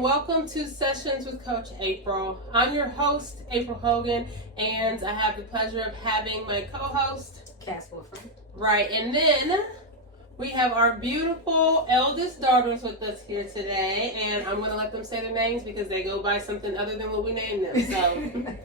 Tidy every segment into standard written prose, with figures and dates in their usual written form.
and welcome to Sessions with Coach April. I'm your host, April Hogan, and I have the pleasure of having my co-host, Cass Wofford. Right, and then we have our beautiful eldest daughters with us here today, and I'm going to let them say their names because they go by something other than what we named them. So,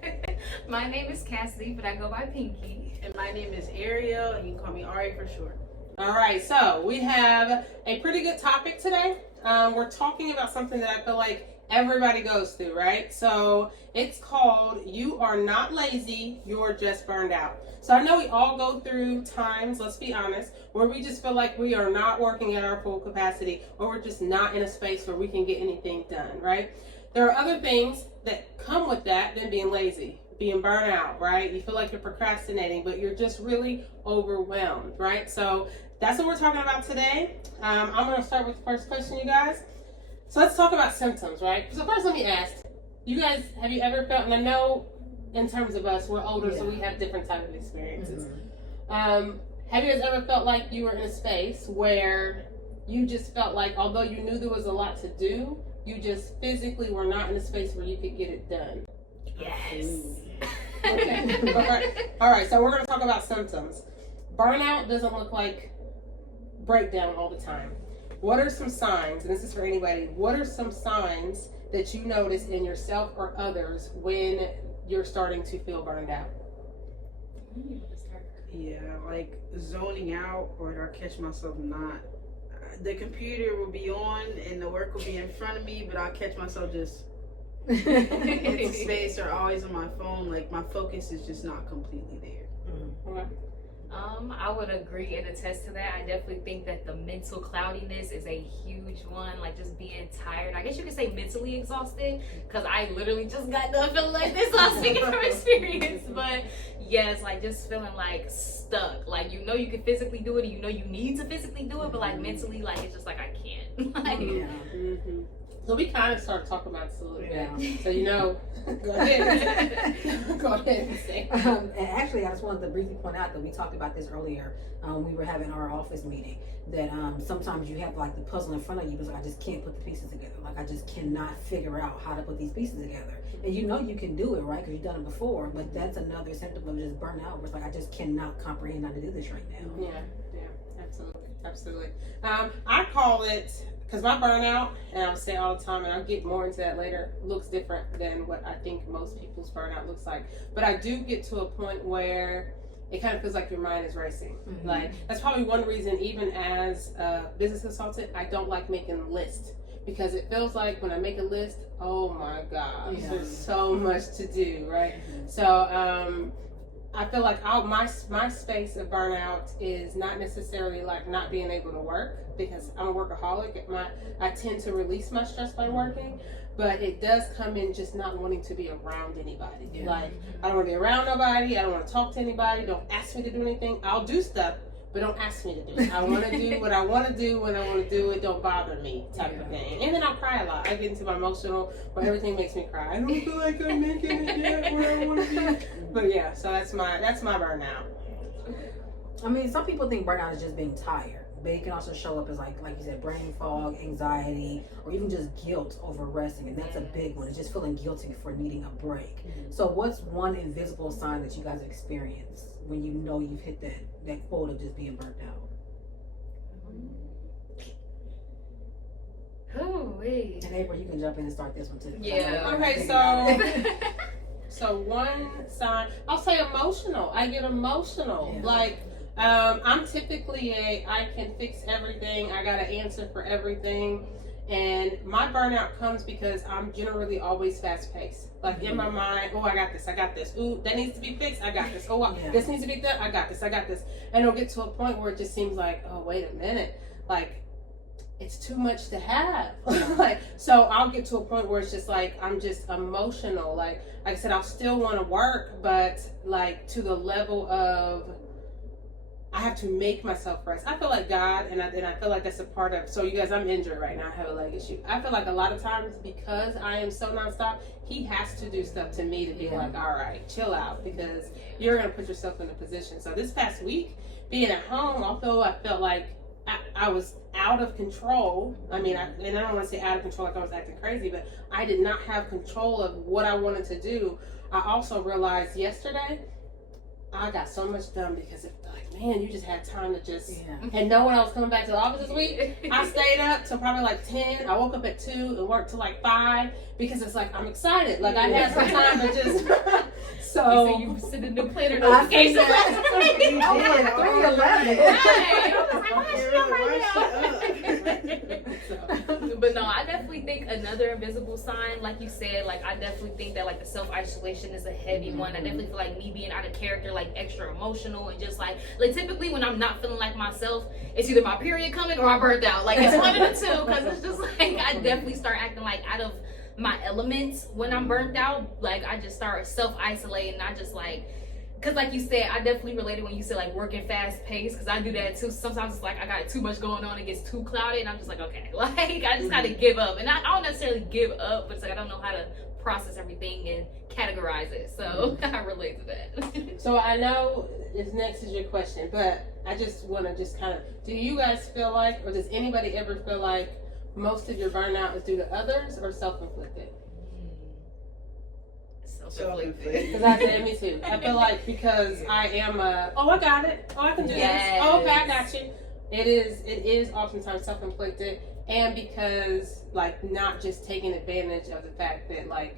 my name is Cassidy, but I go by Pinky. And my name is Ariel, and you can call me Ari for short. All right, so we have a pretty good topic today. We're talking about something that I feel like everybody goes through, right? So it's called You Are Not Lazy, You're Just Burned Out. So I know we all go through times, let's be honest, where we just feel like we are not working at our full capacity, or we're just not in a space where we can get anything done, right? There are other things that come with that than being lazy. Being burnt out, right? You feel like you're procrastinating, but you're just really overwhelmed, right? So that's what we're talking about today. I'm going to start with the first question, you guys. So let's talk about symptoms, right? So first, let me ask you guys: have you ever felt? And I know, in terms of us, we're older, so we have different type of experiences. Mm-hmm. Have you guys ever felt like you were in a space where you just felt like, although you knew there was a lot to do, you just physically were not in a space where you could get it done? Yes. Okay. All right. So we're going to talk about symptoms. Burnout doesn't look like breakdown all the time. What are some signs, and this is for anybody, what are some signs that you notice in yourself or others when you're starting to feel burned out? Yeah, like zoning out, or I catch myself not. The computer will be on and the work will be in front of me, but I'll catch myself just in space or always on my phone. Like my focus is just not completely there. Mm-hmm. Okay. I would agree and attest to that. I definitely think that the mental cloudiness is a huge one. Like just being tired. I guess you could say mentally exhausted, because I literally just got done feeling like this. So I'm speaking from experience. But yes, like just feeling like stuck. Like you know you can physically do it, and you know you need to physically do it, but like mentally, like it's just like I can't. Like, yeah. Mm-hmm. So we kind of started talking about this a little bit. So go ahead. Go ahead and say. And actually, I just wanted to briefly point out that we talked about this earlier. We were having our office meeting. That sometimes you have like the puzzle in front of you, but like, I just can't put the pieces together. Like I just cannot figure out how to put these pieces together. And you know you can do it, right? Because you've done it before. But that's another symptom of just burnout. Where it's like I just cannot comprehend how to do this right now. Yeah, absolutely. I call it. Because my burnout, and I'll say all the time, and I'll get more into that later, looks different than what I think most people's burnout looks like. But I do get to a point where it kind of feels like your mind is racing. Mm-hmm. Like, that's probably one reason, even as a business consultant, I don't like making lists. Because it feels like when I make a list, oh my gosh, there's so much to do, right? Mm-hmm. So, I feel like my space of burnout is not necessarily like not being able to work, because I'm a workaholic. I tend to release my stress by working, but it does come in just not wanting to be around anybody. Yeah. Like I don't want to be around nobody. I don't want to talk to anybody. Don't ask me to do anything. I'll do stuff, but don't ask me to do it. I want to do what I want to do when I want to do it. Don't bother me, type of thing. And then I'll cry a lot. I get into my emotional, where everything makes me cry. I don't feel like I'm making it yet where I want to be. But yeah, so that's my burnout. I mean, some people think burnout is just being tired, but it can also show up as like you said, brain fog, anxiety, or even just guilt over resting, and that's a big one. It's just feeling guilty for needing a break. Mm-hmm. So what's one invisible sign that you guys experience when you know you've hit that quote of just being burnt out? Oh, wait. And April, you can jump in and start this one too. Yeah. Okay, so one sign, I'll say emotional. I get emotional. Yeah. Like, I'm typically I can fix everything. I got an answer for everything. And my burnout comes because I'm generally always fast paced. Like in my mind, oh, I got this. Ooh, that needs to be fixed. I got this. Oh, this needs to be done. I got this. And it'll get to a point where it just seems like, oh, wait a minute. Like, it's too much to have. Like, so I'll get to a point where it's just like, I'm just emotional. Like I said, I'll still want to work, but like to the level of, I have to make myself rest. I feel like God, and I feel like that's a part of, so you guys, I'm injured right now. I have a leg issue. I feel like a lot of times, because I am so nonstop, he has to do stuff to me to be like, all right, chill out, because you're going to put yourself in a position. So this past week, being at home, although I felt like I was out of control. I mean, and I don't want to say out of control like I was acting crazy, but I did not have control of what I wanted to do. I also realized yesterday I got so much done because it like, man, you just had time to just, and no one else coming back to the office this week. I stayed up till probably like 10. I woke up at 2 and worked till like 5 because it's like, I'm excited. Like I had some time to just, so. You sent a new planner notification last night. You did, 3:11. But no, I definitely think another invisible sign, like you said, like I definitely think that like the self-isolation is a heavy one. I definitely feel like me being out of character, like extra emotional, and just like typically when I'm not feeling like myself, it's either my period coming or I burnt out. Like it's one of the two, because it's just like I definitely start acting like out of my elements when I'm burnt out. Like I just start self-isolating. I just like, because like you said, I definitely related when you said like working fast paced, because I do that too. Sometimes it's like I got too much going on, it gets too clouded, and I'm just like, okay, like I just gotta give up. And I don't necessarily give up, but it's like I don't know how to process everything and categorize it. So I relate to that. So I know this next is your question, but I just want to just kind of, do you guys feel like, or does anybody ever feel like most of your burnout is due to others or self-inflicted? Self-inflicted. Because I said me too. I feel like because I am I got it. Oh, I can do this. Oh, okay, I got you. It is oftentimes self-inflicted, and because like not just taking advantage of the fact that like,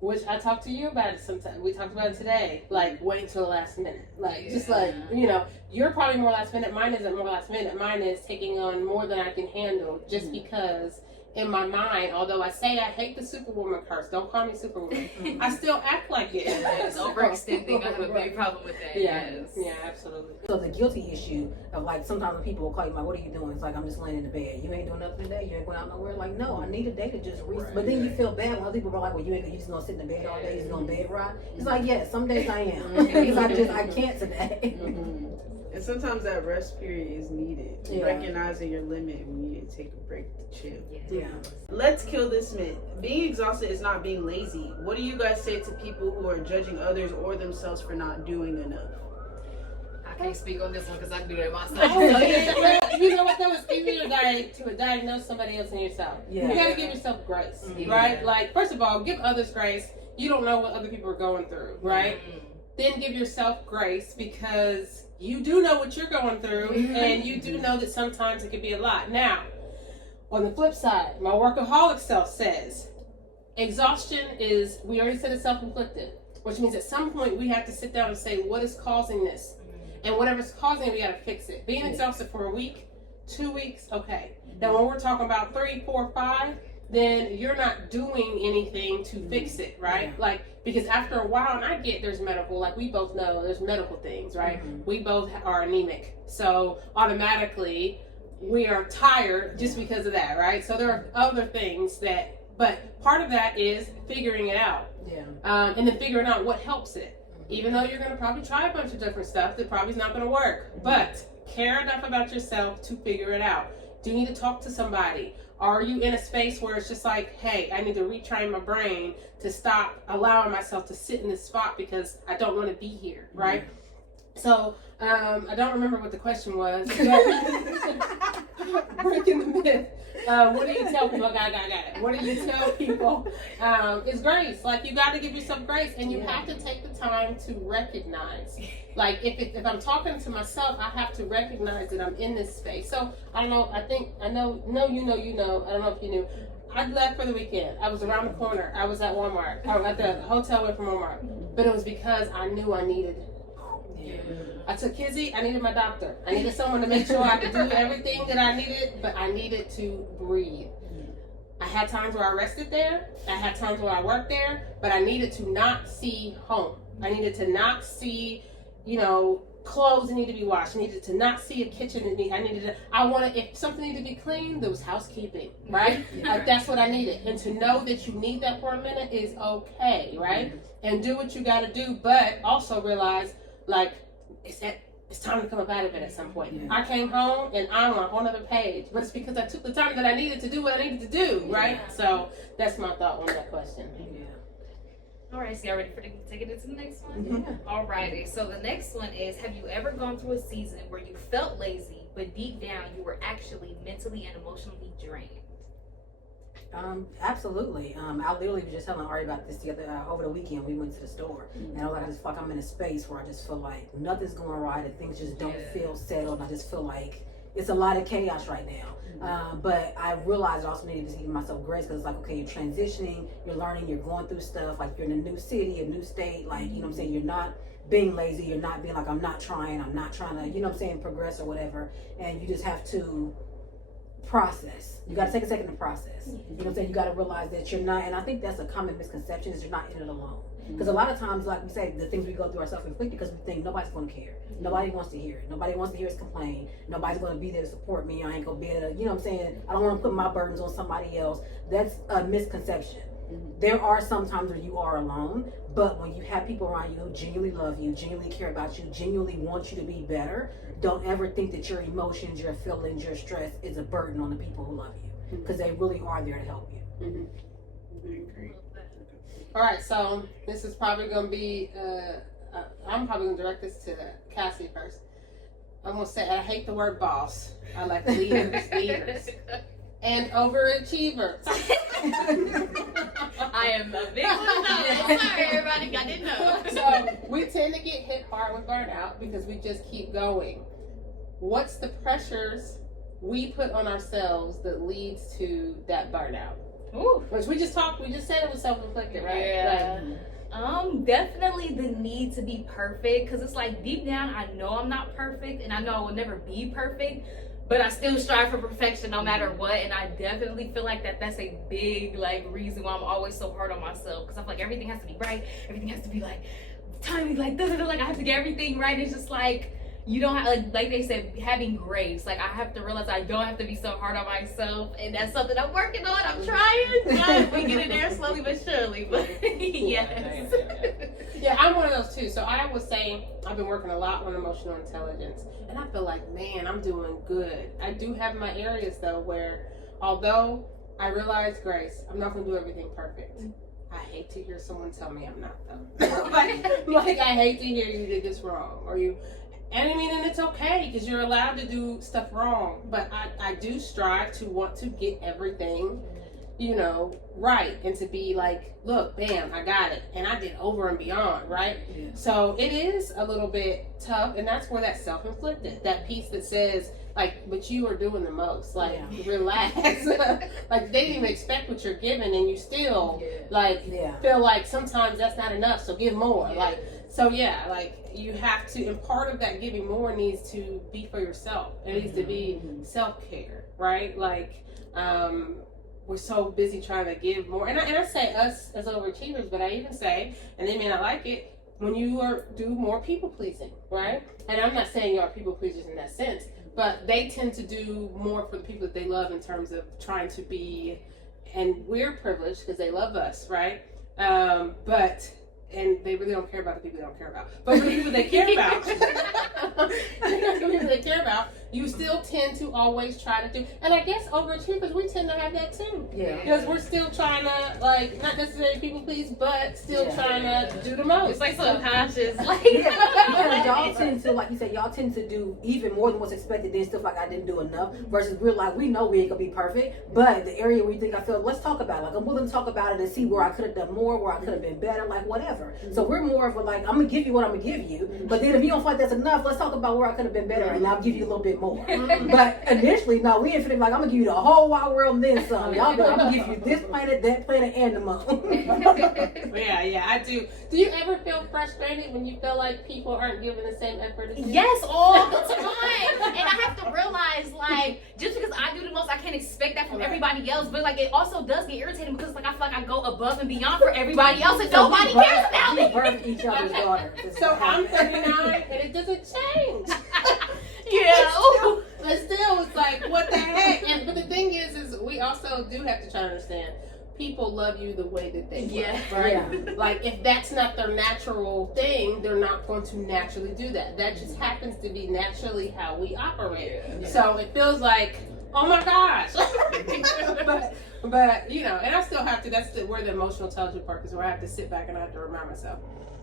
which I talked to you about it sometimes. We talked about it today. Like wait till the last minute. Like just like, you know, you're probably more last minute. Mine isn't more last minute. Mine is taking on more than I can handle just because in my mind, although I say I hate the Superwoman curse, don't call me Superwoman, I still act like it. Yes, overextending, I have a big problem with that. Yeah, yeah, absolutely. So the guilty issue of like sometimes when people will call you like, what are you doing? It's like, I'm just laying in the bed. You ain't doing nothing today. You ain't going out nowhere. Like, no, I need a day to just reset. But then you feel bad when other people are like, well, you just gonna sit in the bed all day. You just gonna bed rot. It's like, yeah, some days I am. Because I can't today. And sometimes that rest period is needed. Recognizing your limit when you need to take a break to chill. Yeah. Let's kill this myth. Being exhausted is not being lazy. What do you guys say to people who are judging others or themselves for not doing enough? I can't speak on this one because I can do that myself. Well, you know what? That was easier to diagnose somebody else than yourself. Yeah. You gotta give yourself grace, right? Like, first of all, give others grace. You don't know what other people are going through, right? Then give yourself grace because you do know what you're going through, and you do know that sometimes it can be a lot. Now, on the flip side, my workaholic self says, exhaustion is, we already said it's self-inflicted, which means at some point we have to sit down and say, what is causing this? And whatever's causing it, we got to fix it. Being exhausted for a week, 2 weeks, okay. Now, when we're talking about 3, 4, 5, then you're not doing anything to fix it, right? Like, because after a while, and I get there's medical, like we both know there's medical things, right? We both are anemic. So automatically we are tired just because of that, right? So there are other things but part of that is figuring it out. And then figuring out what helps it. Even though you're going to probably try a bunch of different stuff that probably is not going to work. But care enough about yourself to figure it out. Do you need to talk to somebody? Are you in a space where it's just like, hey, I need to retrain my brain to stop allowing myself to sit in this spot because I don't want to be here, right? So, I don't remember what the question was. Breaking the myth. What do you tell people? I got it. What do you tell people? It's grace. Like, you got to give yourself grace, and you have to take the time to recognize. Like, if I'm talking to myself, I have to recognize that I'm in this space. So, I don't know. I know. You know. I don't know if you knew. I left for the weekend. I was around the corner. I was at Walmart. I was at the hotel away from Walmart. But it was because I knew I needed. I took Kizzy. I needed my doctor. I needed someone to make sure I could do everything that I needed, but I needed to breathe. I had times where I rested there. I had times where I worked there, but I needed to not see home. I needed to not see, clothes that need to be washed. I needed to not see a kitchen that if something needed to be clean, there was housekeeping, right? Like, that's what I needed. And to know that you need that for a minute is okay, right? And do what you got to do, but also realize, like, it's time to come up out of it at some point. I came home and I'm on a whole other page, but it's because I took the time that I needed to do what I needed to do, right? So that's my thought on that question. All right, so y'all ready to take it into the next one? All righty. So the next one is, have you ever gone through a season where you felt lazy but deep down you were actually mentally and emotionally drained? Absolutely. I literally was just telling Ari about this the other over the weekend. We went to the store, and I was like, I just feel like I'm in a space where I just feel like nothing's going right, and things just don't feel settled. And I just feel like it's a lot of chaos right now. But I realized I also needed to give myself grace, because it's like, okay, you're transitioning, you're learning, you're going through stuff. Like, you're in a new city, a new state. Like, you know what I'm saying? You're not being lazy. You're not being like, I'm not trying to, you know what I'm saying, progress or whatever. And you just have to process. You got to take a second to process. You know what I'm saying? You got to realize that you're not, and I think that's a common misconception, is you're not in it alone. Because a lot of times, like we say, the things we go through are self-inflicted because we think nobody's going to care. Nobody wants to hear it. Nobody wants to hear us complain. Nobody's going to be there to support me. I ain't going to be able to, you know what I'm saying? I don't want to put my burdens on somebody else. That's a misconception. There are some times where you are alone, but when you have people around you who genuinely love you, genuinely care about you, genuinely want you to be better, don't ever think that your emotions, your feelings, your stress is a burden on the people who love you, because they really are there to help you. All right, so this is probably going to be, I'm probably going to direct this to Cassie first. I'm going to say, I hate the word boss. I like leaders, and overachievers. I am a big one. Sorry, everybody, I didn't know. So we tend to get hit hard with burnout because we just keep going. What's the pressures we put on ourselves that leads to that burnout? Ooh. Which we just said it was self-inflicted, right? Yeah. Definitely the need to be perfect, because it's like deep down I know I'm not perfect, and I know I will never be perfect, but I still strive for perfection no matter what. And I definitely feel like that's a big reason why I'm always so hard on myself, because I feel like everything has to be right, everything has to be timely, like I have to get everything right. It's just like, you don't have, like they said, having grace. Like, I have to realize I don't have to be so hard on myself, and that's something I'm working on. I'm trying. We get in there slowly but surely. But yes. Yeah, I'm one of those too. So I was saying I've been working a lot on emotional intelligence, and I feel like, man, I'm doing good. I do have my areas though where, although I realize grace, I'm not going to do everything perfect. I hate to hear someone tell me I'm not though. like I hate to hear you did this wrong, or you. And I mean, and it's okay, because you're allowed to do stuff wrong. But I do strive to want to get everything, right. And to be like, look, bam, I got it. And I did over and beyond, right? Yeah. So it is a little bit tough. And that's where that self-inflicted, that piece that says, but you are doing the most. Relax. They didn't even expect what you're giving, and you still, feel like sometimes that's not enough, so give more. Yeah. You have to, and part of that giving more needs to be for yourself. It needs to be self-care, right? We're so busy trying to give more. And I say us as overachievers, but I even say, and they may not like it, when you do more people pleasing, right? And I'm not saying you are people pleasers in that sense, but they tend to do more for the people that they love in terms of trying to be, and we're privileged because they love us, right? And they really don't care about the people they don't care about. But for the people they care about, you still tend to always try to do. And I guess overachievers, we tend to have that too. Yeah. Because we're still trying to, not necessarily people please, but still trying to do the most. It's subconscious. Because y'all tend to, like you said, y'all tend to do even more than what's expected, then stuff like I didn't do enough. Versus we're we know we ain't going to be perfect. But the area where you think I feel, let's talk about it. I'm willing to talk about it and see where I could have done more, where I could have been better, whatever. So we're more of a I'm gonna give you what I'm gonna give you, but then if you don't feel like that's enough, let's talk about where I could have been better, and I'll give you a little bit more. But initially, no, we ain't finna I'm gonna give you the whole wide world and then some. I'm gonna give you this planet, that planet, and the moon. Yeah, I do. Do you ever feel frustrated when you feel like people aren't giving the same effort as you? Yes, all the time. And I have to realize, just because I do the most, I can't expect that from everybody else. But it also does get irritating because I feel like I go above and beyond for everybody else, and nobody cares about me. Birth each other's daughters. So I'm 39 and it doesn't change. Yeah. But still, it's what the heck? But the thing is we also do have to try to understand, people love you the way that they love, right? Yeah. If that's not their natural thing, they're not going to naturally do that. That just happens to be naturally how we operate. Yeah. So it feels like, oh my gosh. but and I still have to, where the emotional intelligence part is, where I have to sit back and I have to remind myself,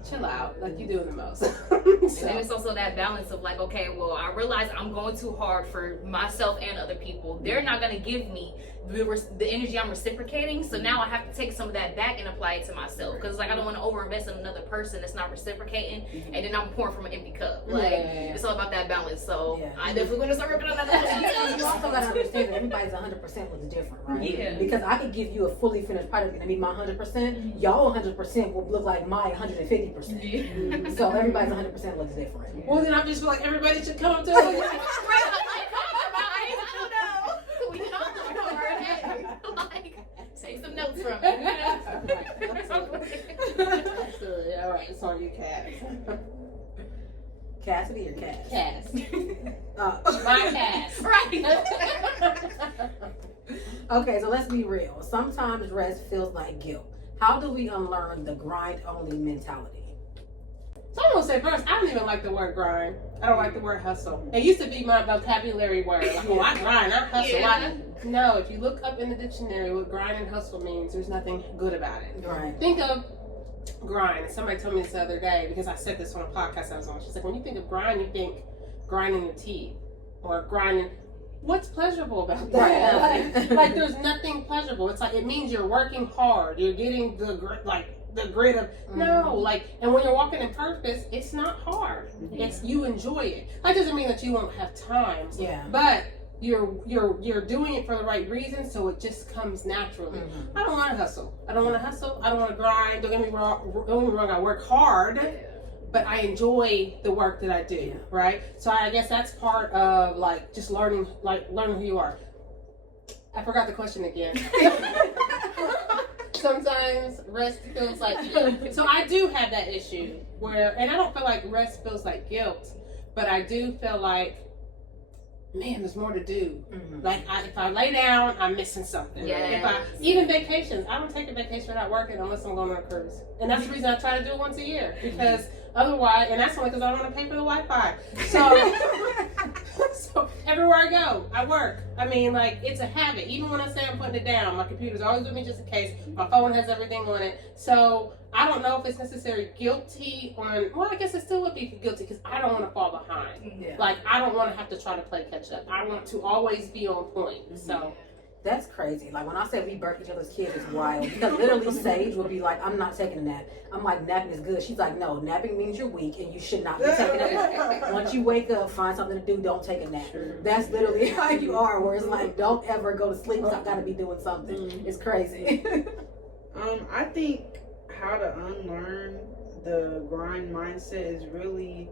chill out. Like, you doing the most. And then it's also that balance of like, okay, well, I realize I'm going too hard for myself and other people. They're not going to give me the energy I'm reciprocating. So now I have to take some of that back and apply it to myself. Because like, I don't want to overinvest in another person that's not reciprocating. And then I'm pouring from an empty cup. Like, it's all about that balance. So I definitely going to start working on that. You also got to understand that everybody's 100% was different, right? Yeah. Because I could give you a fully finished product and I mean my 100%, y'all 100% will look like my 150%. So everybody's 100% looks different. Well, then I just feel like everybody should come up to us. Take some notes from it. Absolutely. All right, it's on you, Cass. Cassidy or Cass? Cass. My Cass. Right. Okay, so let's be real. Sometimes rest feels like guilt. How do we unlearn the grind-only mentality? So I'm gonna say first, I don't even like the word grind. I don't like the word hustle. It used to be my vocabulary word. Like, oh, I grind, I hustle. Yeah. No, if you look up in the dictionary what grind and hustle means, there's nothing good about it. Right. Think of grind. Somebody told me this the other day because I said this on a podcast I was on. She's like, when you think of grind, you think grinding your teeth or grinding. What's pleasurable about that? Right. Like, there's nothing pleasurable. It's like, it means you're working hard. You're getting the grit of no, like, and when you're walking in purpose, it's not hard. It's you enjoy it. That doesn't mean that you won't have times. Yeah. But you're doing it for the right reasons, so it just comes naturally. I don't want to hustle. I don't want to hustle. I don't want to grind. Don't get me wrong. I work hard, but I enjoy the work that I do. Right. So I guess that's part of like just learning who you are. I forgot the question again. Sometimes rest feels like guilt. So I do have that issue where, and I don't feel like rest feels like guilt, but I do feel like, man, there's more to do. Like if I lay down, I'm missing something. Yes. Even vacations, I don't take a vacation without working unless I'm going on a cruise. And that's the reason I try to do it once a year, because otherwise, and that's only because I don't want to pay for the Wi-Fi. So everywhere I go, I work. I mean, like, it's a habit. Even when I say I'm putting it down, my computer's always with me just in case. My phone has everything on it. So I don't know if it's necessarily guilty on, well, I guess it still would be guilty because I don't want to fall behind. Like, I don't want to have to try to play catch up. I want to always be on point. So that's crazy. Like when I say we birth each other's kids, it's wild. Because literally Sage would be like, I'm not taking a nap. I'm like, napping is good. She's like, no, napping means you're weak and you should not be taking a nap. Once you wake up, find something to do, don't take a nap. That's literally how you are, where it's like, don't ever go to sleep because I gotta be doing something. It's crazy. I think how to unlearn the grind mindset is really,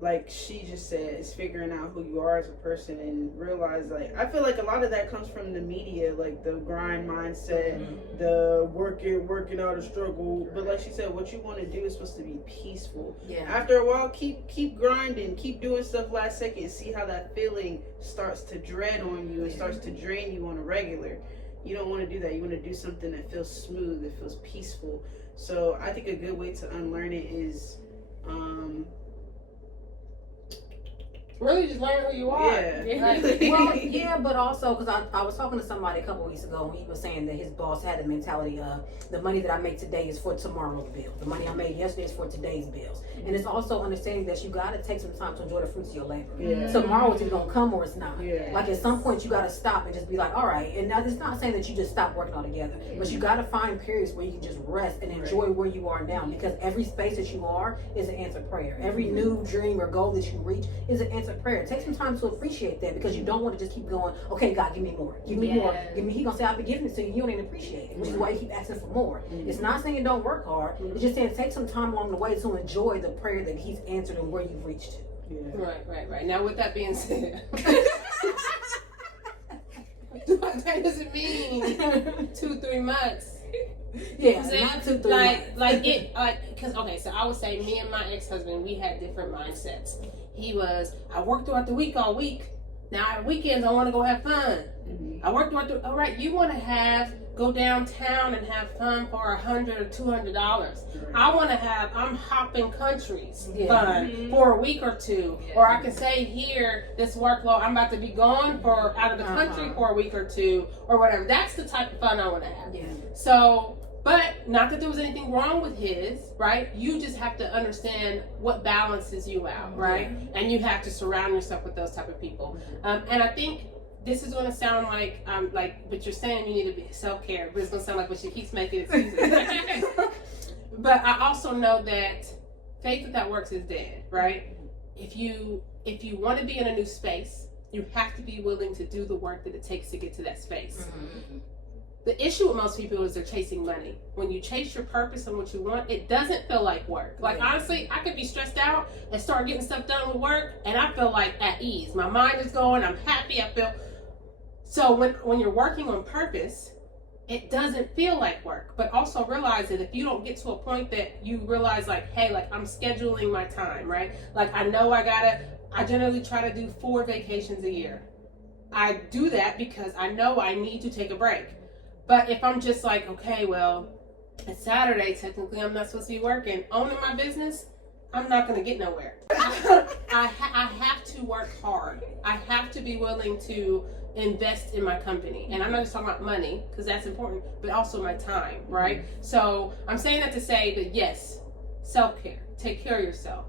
like she just said, is figuring out who you are as a person and realize, like, I feel like a lot of that comes from the media, like the grind mindset, the working out a struggle. But like she said, what you want to do is supposed to be peaceful. After a while, keep grinding, keep doing stuff last second, see how that feeling starts to dread on you and starts to drain you on a regular. You don't want to do that. You want to do something that feels smooth, that feels peaceful. So I think a good way to unlearn it is really just learn who you are. Well, yeah, but also because I was talking to somebody a couple weeks ago and he was saying that his boss had the mentality of the money that I make today is for tomorrow's bills. The money I made yesterday is for today's bills. And it's also understanding that you got to take some time to enjoy the fruits of your labor. Tomorrow it's either going to come or it's not. Like at some point you got to stop and just be like, all right. And now it's not saying that you just stop working altogether, but you got to find periods where you can just rest and enjoy where you are now, because every space that you are is an answered prayer. Every new dream or goal that you reach is an answered prayer. Take some time to appreciate that, because you don't want to just keep going, okay, God, give me more, give me more, give me. He gonna say I've been giving it to you, you don't even appreciate it, which is why you keep asking for more. It's not saying you don't work hard, it's just saying take some time along the way to enjoy the prayer that he's answered and where you've reached to. Right. Now with that being said, that doesn't mean 2-3 months. Not 2-3 months. Because okay, so I would say me and my ex-husband, we had different mindsets. He was, I work throughout the week all week. Now at weekends I want to go have fun. I work throughout the, all right, you want to go downtown and have fun for $100 or $200. I want to I'm hopping countries fun for a week or two. Or I can say here, this workload, I'm about to be gone out of the country for a week or two or whatever. That's the type of fun I want to have. So But not that there was anything wrong with his, right? You just have to understand what balances you out, right? And you have to surround yourself with those type of people. And I think this is going to sound like, but you're saying you need to be self-care, but it's going to sound like, but she keeps making excuses. But I also know that faith without works is dead, right? If you want to be in a new space, you have to be willing to do the work that it takes to get to that space. The issue with most people is they're chasing money. When you chase your purpose and what you want, it doesn't feel like work. Like, honestly, I could be stressed out and start getting stuff done with work, and I feel like at ease. My mind is going, I'm happy, I feel. So when you're working on purpose, it doesn't feel like work. But also realize that if you don't get to a point that you realize, like, hey, like, I'm scheduling my time, right? Like, I know I generally try to do 4 vacations a year. I do that because I know I need to take a break. But if I'm just like, okay, well, it's Saturday, technically I'm not supposed to be working, owning my business, I'm not going to get nowhere. I have to work hard. I have to be willing to invest in my company. And I'm not just talking about money, because that's important, but also my time, right? So I'm saying that to say that, yes, self-care, take care of yourself,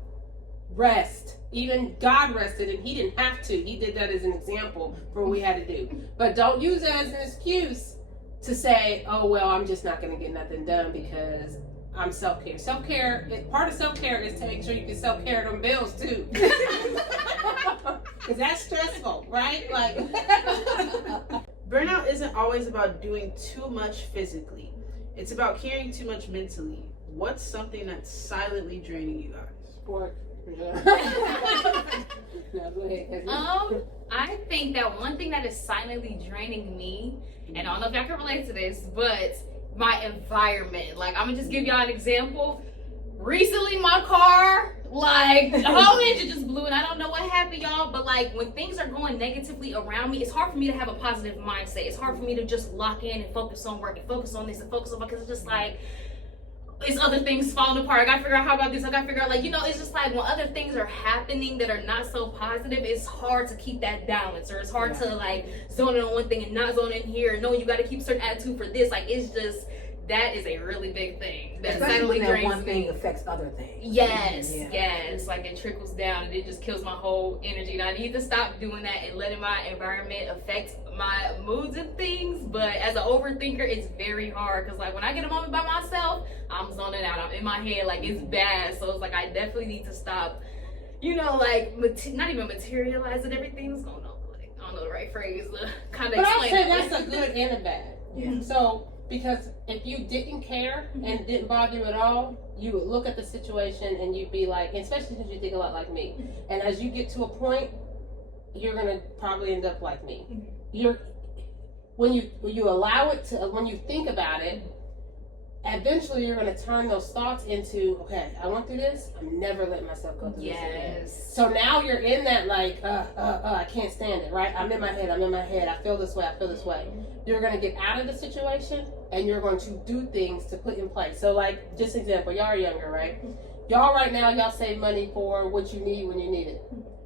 rest. Even God rested and he didn't have to. He did that as an example for what we had to do. But don't use it as an excuse to say, oh, well, I'm just not going to get nothing done because I'm self-care. Self-care, part of self-care is to make sure you can self-care them bills too. Because that's stressful, right? Like, burnout isn't always about doing too much physically. It's about caring too much mentally. What's something that's silently draining you guys? Sport. I think that one thing that is silently draining me, and I don't know if y'all can relate to this, but my environment. Like, I'm gonna just give y'all an example. Recently, my car, like, the whole engine just blew, and I don't know what happened, y'all, but like, when things are going negatively around me, it's hard for me to have a positive mindset. It's hard for me to just lock in and focus on work and focus on this and focus on, because it's just like, it's other things falling apart. I gotta figure out how about this. I gotta figure out, like, you know, it's just like when other things are happening that are not so positive, it's hard to keep that balance, or it's hard to like zone in on one thing and not zone in here. No, you gotta keep certain attitude for this. Like, it's just, that is a really big thing. That suddenly that drains one thing me. affects other things. Yes. Like, it trickles down and it just kills my whole energy. And I need to stop doing that and letting my environment affect my moods and things. But as an overthinker, it's very hard, because like when I get a moment by myself, I'm zoning out. I'm in my head, like, it's bad. So it's like, I definitely need to stop, you know, like, not even materializing everything that's going on. Like, I don't know the right phrase to kind of explain. But I'd say that's a good and a bad. Yeah. So, because if you didn't care and it didn't bother you at all, you would look at the situation and you'd be like, especially since you think a lot like me, and as you get to a point, you're gonna probably end up like me. When you allow it to, when you think about it, eventually you're gonna turn those thoughts into, okay, I went through this, I'm never letting myself go through this again. So now you're in that, like, I can't stand it, right? I'm in my head, I feel this way. You're gonna get out of the situation and you're going to do things to put in place. So, like, just example, y'all are younger, right? Y'all right now, y'all save money for what you need when you need it.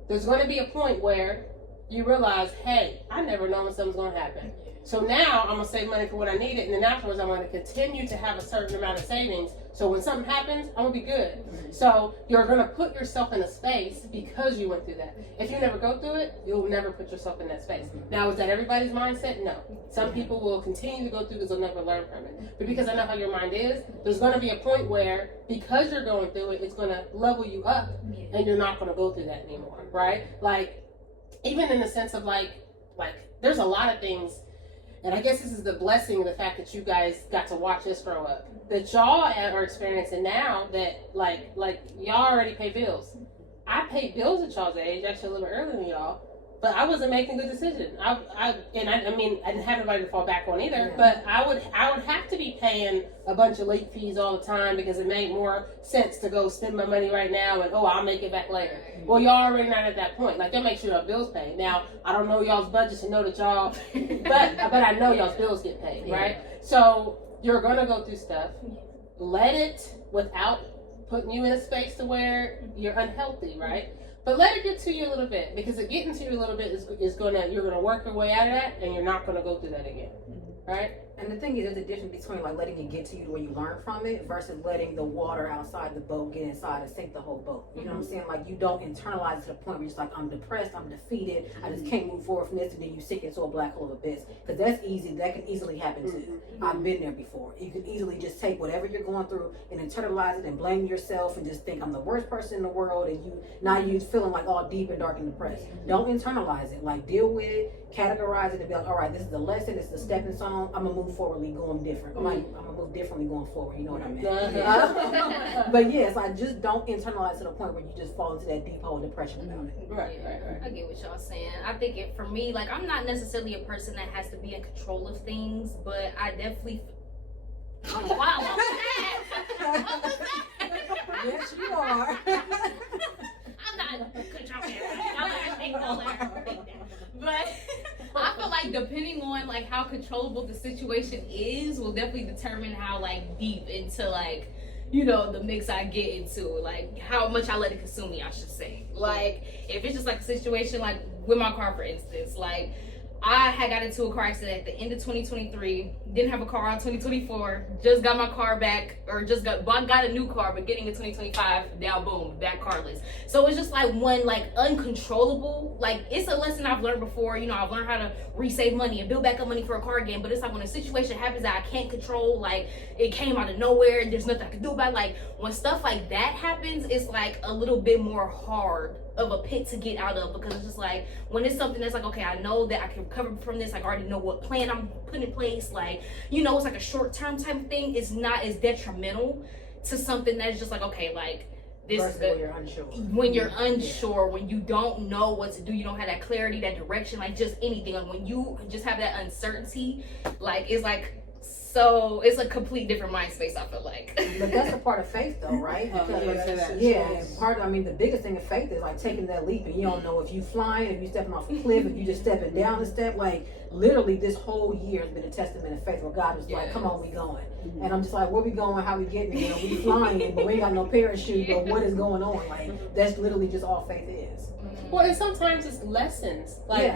There's gonna be a point where you realize, hey, I never know when something's gonna happen. So now I'm gonna save money for what I needed, and then afterwards I'm gonna continue to have a certain amount of savings. So when something happens, I'm gonna be good. So you're gonna put yourself in a space because you went through that. If you never go through it, you'll never put yourself in that space. Now, is that everybody's mindset? No. Some people will continue to go through because they'll never learn from it. But because I know how your mind is, there's gonna be a point where, because you're going through it, it's gonna level you up, and you're not gonna go through that anymore, right? Like, even in the sense of like there's a lot of things. And I guess this is the blessing of the fact that you guys got to watch us grow up. That y'all are experiencing now, that like y'all already pay bills. I paid bills at y'all's age, actually a little earlier than y'all, but I wasn't making good decisions. I mean, I didn't have anybody to fall back on either, but I would have to be paying a bunch of late fees all the time because it made more sense to go spend my money right now and, I'll make it back later. Well, y'all already not at that point. Like, y'all make sure your bills paid. Now, I don't know y'all's budgets to know that y'all, but I know y'all's bills get paid, right? So you're gonna go through stuff. Let it, without putting you in a space to where you're unhealthy, right? But let it get to you a little bit, because it getting to you a little bit is you're gonna work your way out of that, and you're not gonna go through that again, right? And the thing is, there's a difference between like letting it get to you where you learn from it versus letting the water outside the boat get inside and sink the whole boat. You know what I'm saying? Like you don't internalize it to the point where you're just like, I'm depressed, I'm defeated, I just can't move forward from this, and then you sink into a black hole of abyss. Because that's easy. That can easily happen too. I've been there before. You can easily just take whatever you're going through and internalize it and blame yourself and just think I'm the worst person in the world, and you feeling like all deep and dark and depressed. Don't internalize it. Like deal with it, categorize it, and be like, all right, this is the lesson, this is the stepping stone. I'm gonna move forwardly going different. I'm gonna move differently going forward. You know what I mean? But yes, I just don't internalize to the point where you just fall into that deep hole of depression about it. Right. I get what y'all saying. I think for me, like I'm not necessarily a person that has to be in control of things, but I definitely. Oh wow! What was that? Yes, you are. I'm not controlling everything. But I feel like depending on like how controllable the situation is will definitely determine how like deep into like, you know, the mix I get into, like how much I let it consume me, I should say. Like if it's just like a situation like with my car, for instance, like I had got into a car accident at the end of 2023, didn't have a car out 2024, just got my car back, or got a new car, but getting in 2025, now boom, back carless. So it's just like one like uncontrollable, like it's a lesson I've learned before, you know, I've learned how to resave money and build back up money for a car again, but it's like when a situation happens that I can't control, like it came out of nowhere and there's nothing I can do about it, like when stuff like that happens, it's like a little bit more hard of a pit to get out of, because it's just like when it's something that's like, okay, I know that I can recover from this, like I already know what plan I'm putting in place, like, you know, it's like a short-term type of thing. It's not as detrimental to something that's just like, okay, like this is good. When you're unsure, when you don't know what to do, you don't have that clarity, that direction, like just anything, like when you just have that uncertainty, like it's like, so it's a complete different mind space, I feel like. But that's a part of faith though, right? Because the biggest thing of faith is like taking that leap, and you don't know if you flying, if you stepping off a cliff, if you just stepping down a step. Like literally this whole year has been a testament of faith where God is like, come on, we going. And I'm just like, where we going, how we getting there? You know, we flying, but we ain't got no parachute, but what is going on? Like that's literally just all faith is. Well, and sometimes it's lessons. Like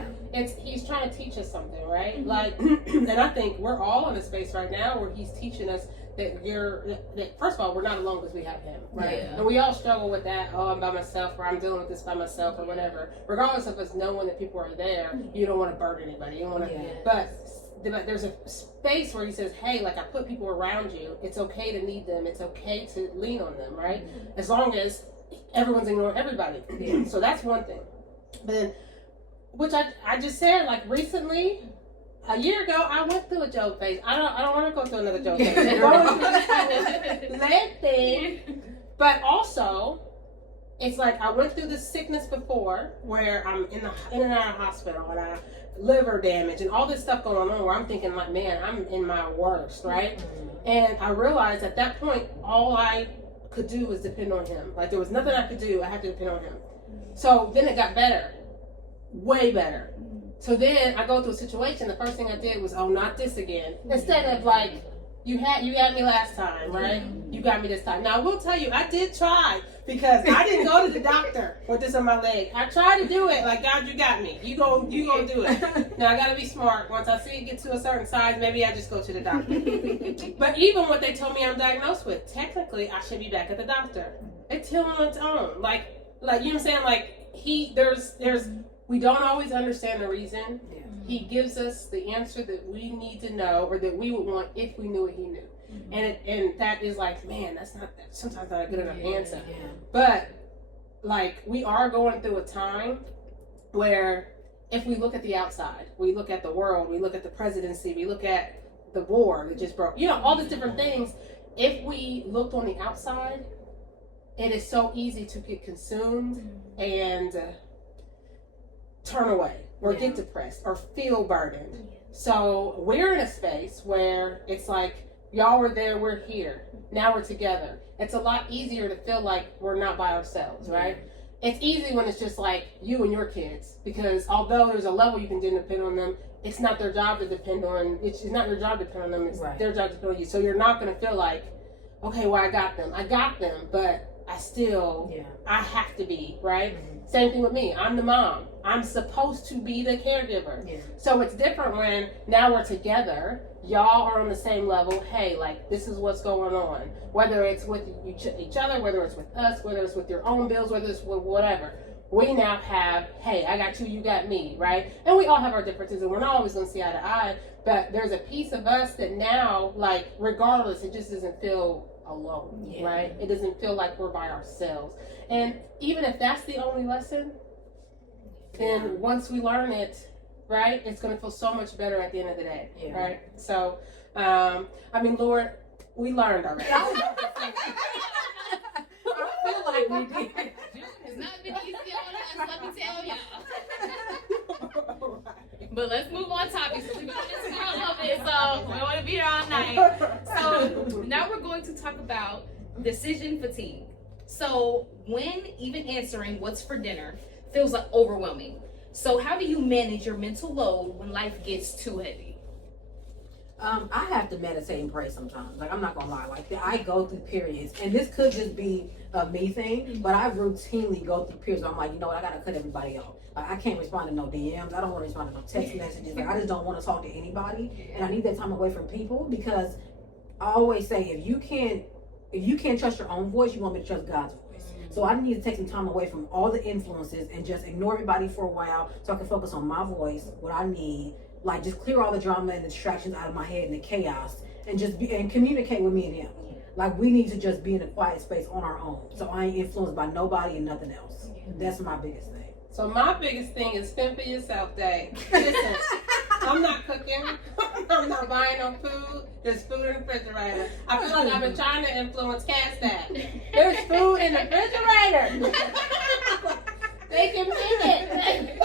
he's trying to teach us something, right? Like, and I think we're all in a space right now where he's teaching us that first of all, we're not alone because we have him, right? Yeah. And we all struggle with that. Oh, I'm by myself, or I'm dealing with this by myself, or whatever. Regardless of us knowing that people are there, you don't want to burden anybody. You don't want to, but there's a space where he says, hey, like I put people around you. It's okay to need them. It's okay to lean on them, right? As long as everyone's ignoring everybody. So that's one thing. But then, which I just said, like recently, a year ago, I went through a Job phase. I don't want to go through another Job phase. Leg thing. But also, it's like I went through this sickness before where I'm in and out of hospital, and I liver damage and all this stuff going on where I'm thinking like, man, I'm in my worst, right? And I realized at that point, all I could do was depend on him. Like there was nothing I could do. I had to depend on him. So then it got better, way better. So then I go through a situation. The first thing I did was, oh, not this again. Instead of like, you had me last time, right? You got me this time. Now I will tell you, I did try, because I didn't go to the doctor with this on my leg. I tried to do it. Like, God, you got me. You go do it. Now I gotta be smart. Once I see it get to a certain size, maybe I just go to the doctor. But even what they told me I'm diagnosed with, technically I should be back at the doctor. It's healing on its own. Like you know what I'm saying? Like there's we don't always understand the reason. He gives us the answer that we need to know, or that we would want if we knew what he knew. And that is like, man, that's sometimes not a good enough answer. But like we are going through a time where if we look at the outside, we look at the world, we look at the presidency, we look at the war that just broke, you know, all these different things. If we looked on the outside, it is so easy to get consumed and turn away or get depressed or feel burdened. So we're in a space where it's like, y'all were there, we're here. Now we're together. It's a lot easier to feel like we're not by ourselves, right? It's easy when it's just like you and your kids, because although there's a level you can depend on them, it's not their job to depend on, it's not your job to depend on them, it's their job to depend on you. So you're not going to feel like, okay, well, I got them, but I still, Yeah. I have to be, right? Same thing with me. I'm the mom. I'm supposed to be the caregiver. Yeah. So it's different when now we're together. Y'all are on the same level. Hey, like, this is what's going on. Whether it's with each other, whether it's with us, whether it's with your own bills, whether it's with whatever. We now have, hey, I got you, you got me, right? And we all have our differences, and we're not always going to see eye to eye. But there's a piece of us that now, like, regardless, it just doesn't feel alone, Yeah. right? It doesn't feel like we're by ourselves. And even if that's the only lesson, then once we learn it, right, it's going to feel so much better at the end of the day, Yeah. right? So, I mean, Lord, we learned already. I feel like we did. It's not been easy on us, let me tell y'all. But let's move on topics. We've been on this for a little bit, so we don't want to be here all night. So now we're going to talk about decision fatigue. So when even answering what's for dinner feels like overwhelming. So how do you manage your mental load when life gets too heavy? I have to meditate and pray sometimes. Like, I'm not gonna lie. Like, I go through periods, and this could just be a me thing, but I routinely go through periods where I'm like, you know what, I gotta cut everybody off. Like, I can't respond to no DMs. I don't want to respond to no text messages. Like, I just don't want to talk to anybody, and I need that time away from people, because I always say, if you can't trust your own voice, you want me to trust God's voice. So I need to take some time away from all the influences and just ignore everybody for a while, so I can focus on my voice, what I need. Like, just clear all the drama and the distractions out of my head and the chaos, and just communicate with me and him. Like, we need to just be in a quiet space on our own, so I ain't influenced by nobody and nothing else. That's my biggest thing. So my biggest thing is fend for yourself day. Listen, I'm not cooking. I'm not buying no food. There's food in the refrigerator. I feel like I've been trying to influence Cass that. There's food in the refrigerator. They can make it.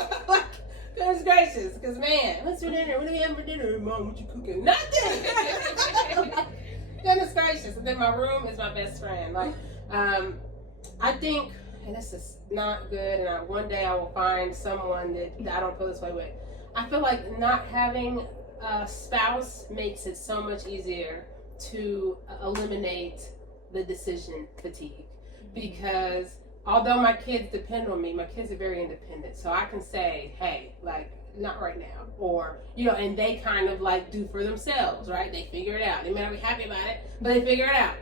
Goodness gracious. Because, man, what's for dinner? What do we have for dinner? Mom, what you cooking? Nothing. Goodness gracious. And then my room is my best friend. Like, I think, and this is not good, and one day I will find someone that I don't feel this way with. I feel like not having a spouse makes it so much easier to eliminate the decision fatigue, because although my kids depend on me, my kids are very independent, so I can say, hey, like, not right now, or, you know, and they kind of like do for themselves, right? They figure it out. They may not be happy about it, but they figure it out.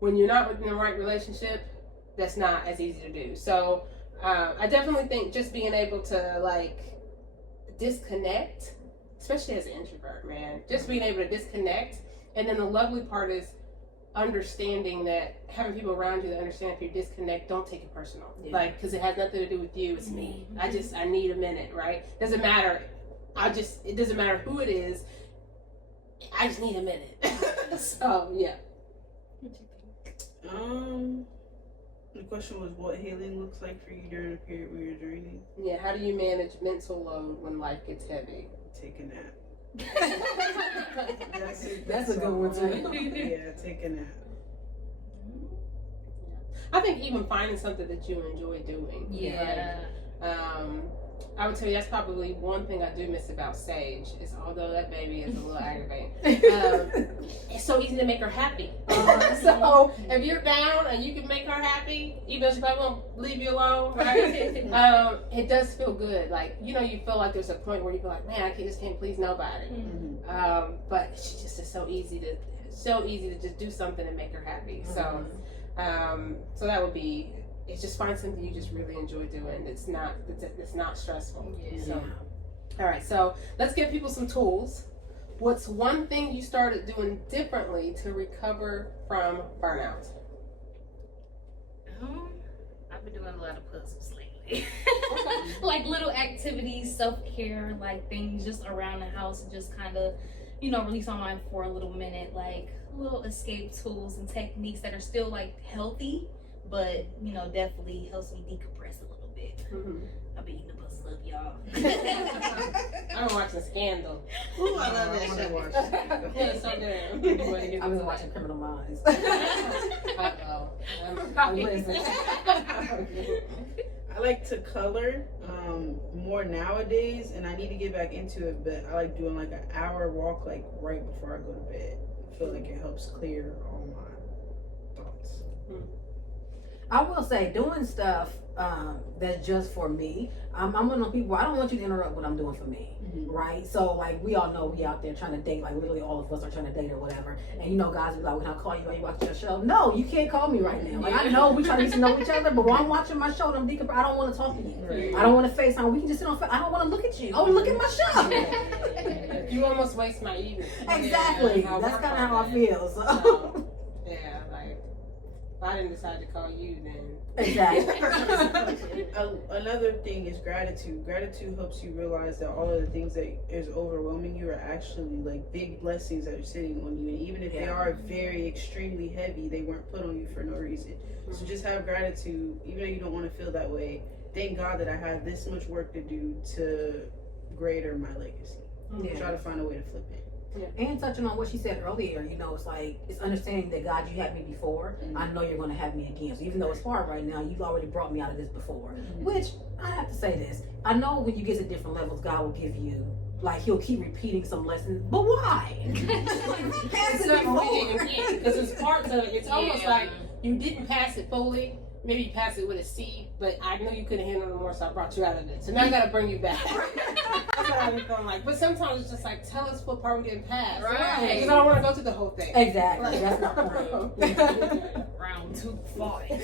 When you're not within the right relationship, that's not as easy to do. So I definitely think just being able to, like, disconnect, especially as an introvert, man, just being able to disconnect. And then the lovely part is understanding that, having people around you that understand if you disconnect, don't take it personal. Yeah. Like, because it has nothing to do with you, it's me. I need a minute, right? Doesn't matter. It doesn't matter who it is. I just need a minute. So, yeah. The question was what healing looks like for you during a period where you're draining. Yeah, how do you manage mental load when life gets heavy? Take a nap. That's a good one too. Yeah, take a nap. I think even finding something that you enjoy doing. Yeah. Like, I would tell you that's probably one thing I do miss about Sage, is although that baby is a little aggravating, it's so easy to make her happy. So if you're down and you can make her happy, even if she probably won't leave you alone, right? It does feel good. Like, you know, you feel like there's a point where you feel like, man, I just can't please nobody. But she just is so easy to just do something and make her happy. So, so that would be. It's just find something you just really enjoy doing. It's not stressful. Yeah. So, all right. So let's give people some tools. What's one thing you started doing differently to recover from burnout? I've been doing a lot of puzzles lately. Like little activities, self-care, like things just around the house, and just kind of, you know, release my mind for a little minute, like little escape tools and techniques that are still like healthy, but, you know, definitely helps me decompress a little bit. I've been eating a puzzle up, y'all. I'm watching Scandal. Ooh, I love that show. Yeah, it's so good. I've been watching Criminal Minds. Uh-oh. Listen. I like to color more nowadays, and I need to get back into it, but I like doing like an hour walk like right before I go to bed. I feel like it helps clear all my I will say, doing stuff that's just for me. I'm one of those people. I don't want you to interrupt what I'm doing for me, right? So like we all know we out there trying to date. Like literally all of us are trying to date or whatever. And you know, guys be like, "When I call you, are you watching your show?" No, you can't call me right now. Like I know we trying to get to know each other, but while I'm watching my show, and I'm decompressing. I don't want to talk to you. I don't want to FaceTime. We can just sit on. I don't want to look at you. I want to look at my show. You almost waste my evening. Exactly. Yeah, that's kind of how I feel. So. Yeah, like if I didn't decide to call you, then exactly. Another thing is gratitude. Gratitude helps you realize that all of the things that is overwhelming you are actually like big blessings that are sitting on you, and even if they are very extremely heavy, they weren't put on you for no reason. So just have gratitude, even though you don't want to feel that way. Thank God that I have this much work to do to greater my legacy. Try to find a way to flip it. Yeah. And touching on what she said earlier, you know, it's like, it's understanding that God, you had me before. I know you're going to have me again. So even though it's hard right now, you've already brought me out of this before. Which, I have to say this, I know when you get to different levels, God will give you, like, he'll keep repeating some lessons. But why? Because it's parts of it. It's almost like you didn't pass it fully. Maybe you passed it with a C, but I knew you couldn't handle it more, so I brought you out of it. So now I gotta bring you back. That's what I be feeling like. But sometimes it's just like, tell us what part we didn't pass. Right. Because I don't want to go through the whole thing. Exactly. Like, that's my point. Round 2, fight. I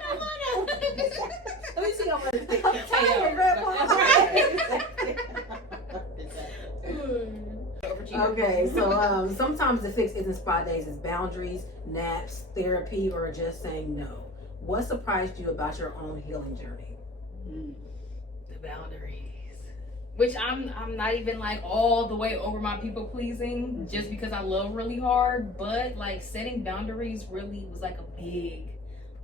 don't want to. At least you don't want to take I'm tired, Grandma. Okay, so sometimes the fix isn't spa days, it's boundaries, naps, therapy, or just saying no. What surprised you about your own healing journey? The boundaries. Which I'm not even like all the way over my people pleasing just because I love really hard, but like setting boundaries really was like a big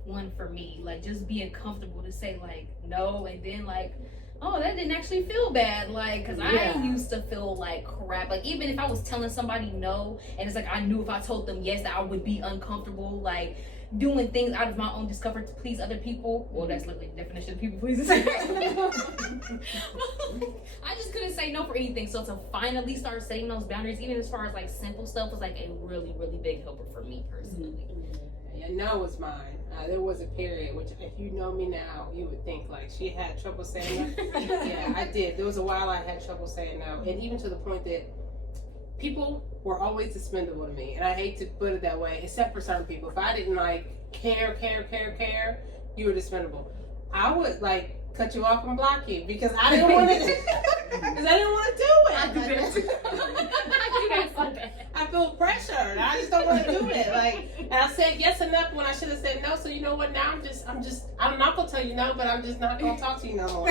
one for me. Like just being comfortable to say like no, and then like, oh, that didn't actually feel bad. Like, cause I used to feel like crap. Like even if I was telling somebody no, and it's like I knew if I told them yes that I would be uncomfortable, like doing things out of my own discomfort to please other people. Well, that's literally the definition of people pleasing. I just couldn't say no for anything. So to finally start setting those boundaries, even as far as like simple stuff, was like a really, really big helper for me personally. Yeah, no was mine. There was a period, which if you know me now, you would think like she had trouble saying no. Yeah, I did. There was a while I had trouble saying no. And even to the point that people were always expendable to me. And I hate to put it that way, except for certain people. If I didn't like care, you were expendable. I would like cut you off and block you because I didn't want to do it. I do that too. I feel pressured. I just don't want to do it. Like, and I said yes enough when I should have said no. So you know what? Now I'm not gonna tell you no, but I'm just not gonna talk to you no more.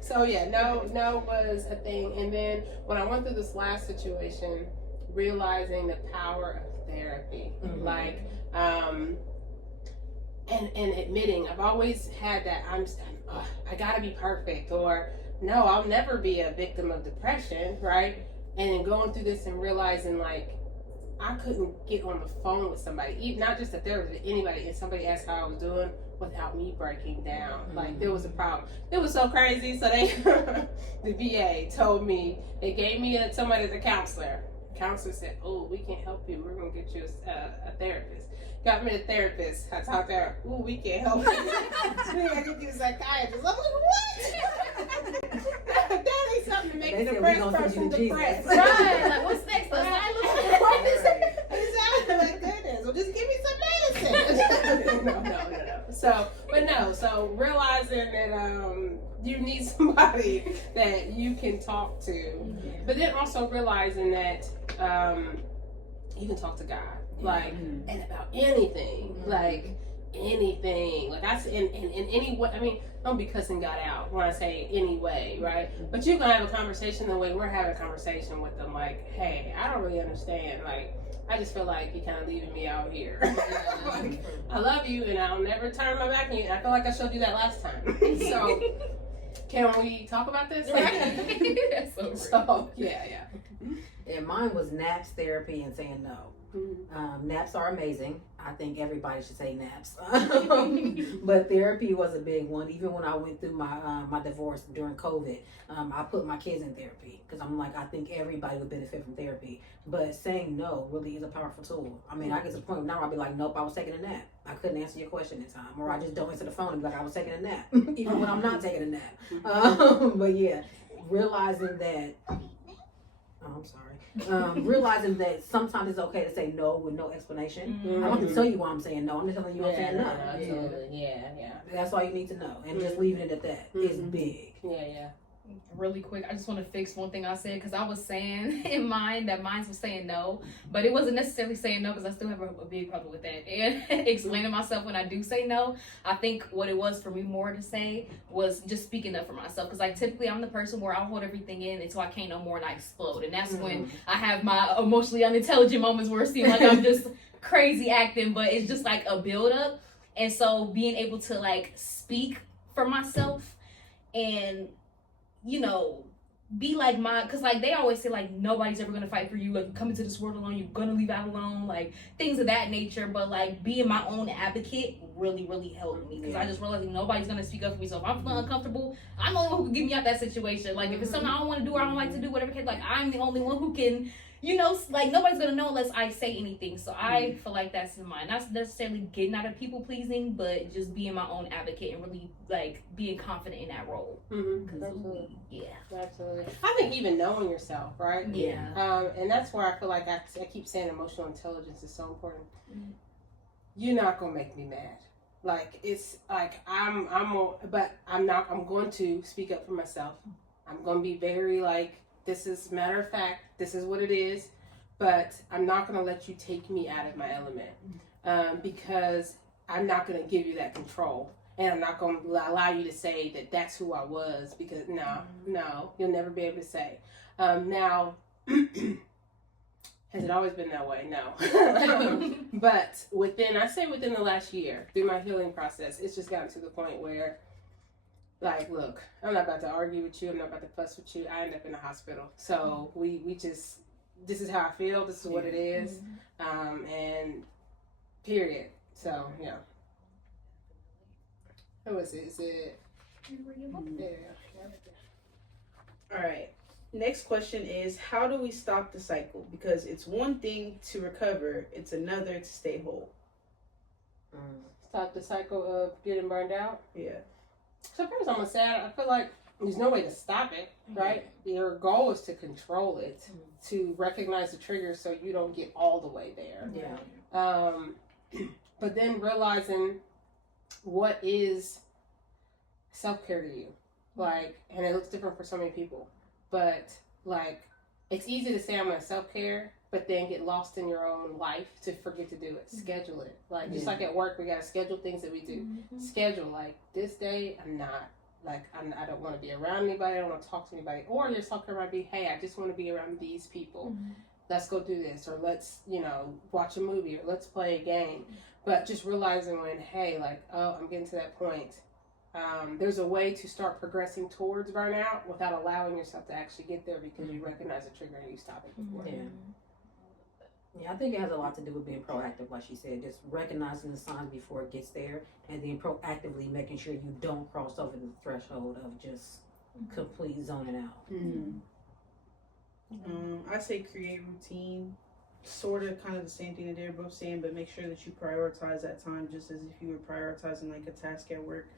So yeah, no was a thing. And then when I went through this last situation, realizing the power of therapy, like, and admitting I've always had that I gotta be perfect, or no, I'll never be a victim of depression, right? And then going through this and realizing like I couldn't get on the phone with somebody, even not just a therapist, but anybody, and somebody asked how I was doing without me breaking down. Like there was a problem. It was so crazy. So they, the VA told me, they gave me somebody as a counselor. The counselor said, "Oh, we can't help you. We're gonna get you a therapist." Got me a therapist. I talked to her. "Ooh, we can't help you. We gotta get you a psychiatrist." I'm like, "What?" That ain't something to make a depressed person depressed. Right? Like, what's next? Exactly. Like, goodness. Well, just give me some medicine. No. So realizing that you need somebody that you can talk to, but then also realizing that you can talk to God, like, and about anything, like anything. Like I said, in any way. I mean, don't be cussing God out when I say any way, right? But you can have a conversation the way we're having a conversation with them. Like, hey, I don't really understand. Like, I just feel like you're kind of leaving me out here. Like, I love you, and I'll never turn my back on you. I feel like I showed you that last time. So, can we talk about this? Right. So yeah. And mine was naps, therapy, and saying no. Naps are amazing. I think everybody should say naps. But therapy was a big one. Even when I went through my divorce during COVID, I put my kids in therapy because I'm like, I think everybody would benefit from therapy. But saying no really is a powerful tool. I mean, I get to the point now where I'll be like, nope, I was taking a nap. I couldn't answer your question in time. Or I just don't answer the phone and be like, I was taking a nap. Even when I'm not taking a nap. But yeah, realizing that, I'm sorry. Realizing that sometimes it's okay to say no with no explanation. I don't have to tell you why I'm saying no. I'm just telling you I'm saying no. Absolutely. Yeah. That's all you need to know. And just leaving it at that is big. Yeah. Really quick, I just want to fix one thing I said because I was saying in mine that mine was saying no, but it wasn't necessarily saying no because I still have a big problem with that and explaining myself when I do say no. I think what it was for me more to say was just speaking up for myself because like typically I'm the person where I'll hold everything in until I can't no more and I explode, and that's when I have my emotionally unintelligent moments where it seems like I'm just crazy acting, but it's just like a build up. And so being able to like speak for myself and be like because like they always say like nobody's ever gonna fight for you, like you come into this world alone, you're gonna leave out alone, like things of that nature. But like being my own advocate really helped me because I just realized like, nobody's gonna speak up for me. So if I'm feeling uncomfortable, I'm the only one who can get me out that situation. Like if it's something I don't want to do or I don't like to do, whatever case, like I'm the only one who can, like nobody's gonna know unless I say anything. So I feel like that's in mine. Not necessarily getting out of people pleasing, but just being my own advocate and really like being confident in that role. Absolutely. Yeah. Absolutely. I think even knowing yourself, right? Yeah. And that's where I feel like I keep saying emotional intelligence is so important. You're not gonna make me mad. Like it's like I'm going to speak up for myself. I'm gonna be very like, this is matter of fact, this is what it is, but I'm not going to let you take me out of my element because I'm not going to give you that control. And I'm not going to allow you to say that that's who I was because no, you'll never be able to say. Now, has it always been that way? No. But within the last year, through my healing process, it's just gotten to the point where like, look, I'm not about to argue with you. I'm not about to fuss with you. I end up in the hospital. So we just, this is how I feel. This is what it is. And period. So, yeah. Who is it? Is it? All right. Next question is, how do we stop the cycle? Because it's one thing to recover. It's another to stay whole. Stop the cycle of getting burned out? Yeah. So first I'm going to say, I feel like there's no way to stop it, right? Your goal is to control it, to recognize the triggers so you don't get all the way there. Yeah. But then realizing what is self-care to you. Like, and it looks different for so many people. But, like, it's easy to say I'm going to self-care, but then get lost in your own life to forget to do it. Schedule it. Like, just like at work, we got to schedule things that we do. Schedule, like, this day, I don't want to be around anybody. I don't want to talk to anybody. Or your self-care might be, hey, I just want to be around these people. Let's go do this. Or let's, watch a movie. Or let's play a game. But just realizing when, hey, like, oh, I'm getting to that point. There's a way to start progressing towards burnout without allowing yourself to actually get there because you recognize the trigger and you stop it before. Yeah, I think it has a lot to do with being proactive, like she said, just recognizing the signs before it gets there, and then proactively making sure you don't cross over the threshold of just complete zoning out. I say create routine, sort of kind of the same thing that they're both saying, but make sure that you prioritize that time just as if you were prioritizing like a task at work.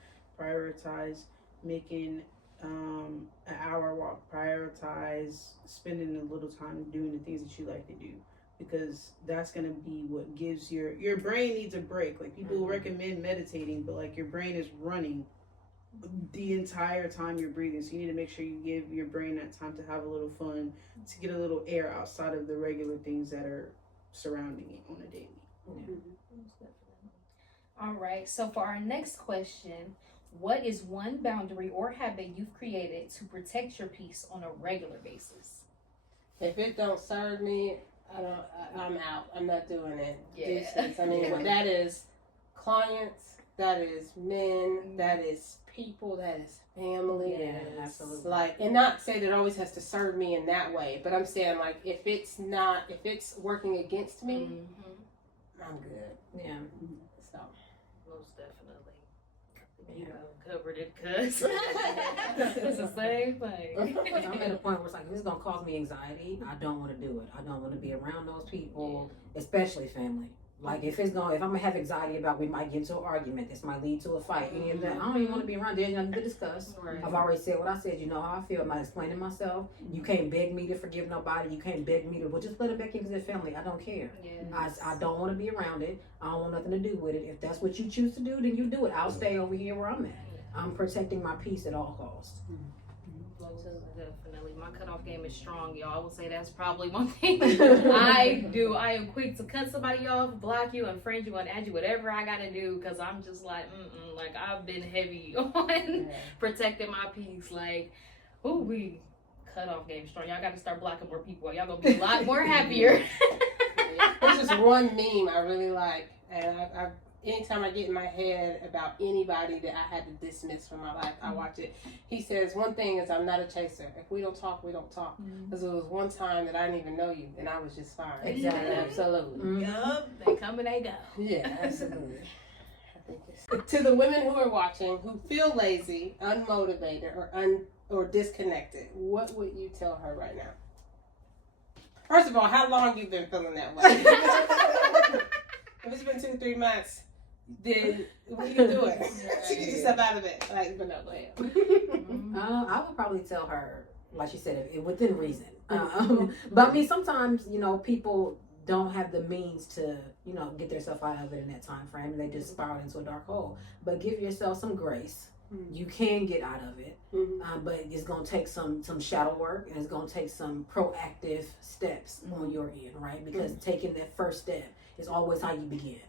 Prioritize making an hour walk, prioritize spending a little time doing the things that you like to do, because that's going to be what gives your brain needs a break. Like people recommend meditating, but like your brain is running the entire time you're breathing, so you need to make sure you give your brain that time to have a little fun, to get a little air outside of the regular things that are surrounding it on a daily. All right, so for our next question, what is one boundary or habit you've created to protect your peace on a regular basis? If it don't serve me, I'm out. I'm not doing it. Yeah. I mean, that is clients, that is men, that is people, that is family. Yeah, that is, absolutely. Like, and not say that it always has to serve me in that way, but I'm saying like if it's working against me, I'm good. Yeah. So Most definitely. Yeah. Covered it, cuz it's the same thing. I'm at a point where it's like, if it's gonna cause me anxiety, I don't want to do it. I don't want to be around those people, especially family. Like if I'm gonna have anxiety about we might get into an argument, this might lead to a fight, any of that, I don't even want to be around. There's nothing to discuss. Right. I've already said what I said. You know how I feel. I'm not explaining myself. You can't beg me to forgive nobody. You can't beg me to, well, just let it back into their family. I don't care. Yes. I don't want to be around it. I don't want nothing to do with it. If that's what you choose to do, then you do it. I'll stay over here where I'm at. I'm protecting my peace at all costs. Definitely. My cutoff game is strong, y'all. I would say that's probably one thing I do. I am quick to cut somebody off, block you, unfriend you, and add you, whatever I gotta do, because I'm just like, like I've been heavy on protecting my peace. Like, we cutoff game strong. Y'all gotta start blocking more people. Y'all gonna be a lot more happier. There's just one meme I really like, and I anytime I get in my head about anybody that I had to dismiss from my life, I watch it. He says, one thing is I'm not a chaser. If we don't talk, we don't talk. Because it was one time that I didn't even know you, and I was just fine. Exactly. Absolutely. Yup. They come and they go. Yeah, absolutely. I think it's... To the women who are watching, who feel lazy, unmotivated, or disconnected, what would you tell her right now? First of all, how long you been feeling that way? If it's been 2-3 months, then we can do it. Get yourself out of it. Like, but no, go ahead. I would probably tell her, like she said, within reason. But I mean, sometimes, people don't have the means to, get themselves out of it in that time frame, and they just spiral into a dark hole. But give yourself some grace. You can get out of it, but it's going to take some shadow work, and it's going to take some proactive steps on your end, right? Because taking that first step is always how you begin.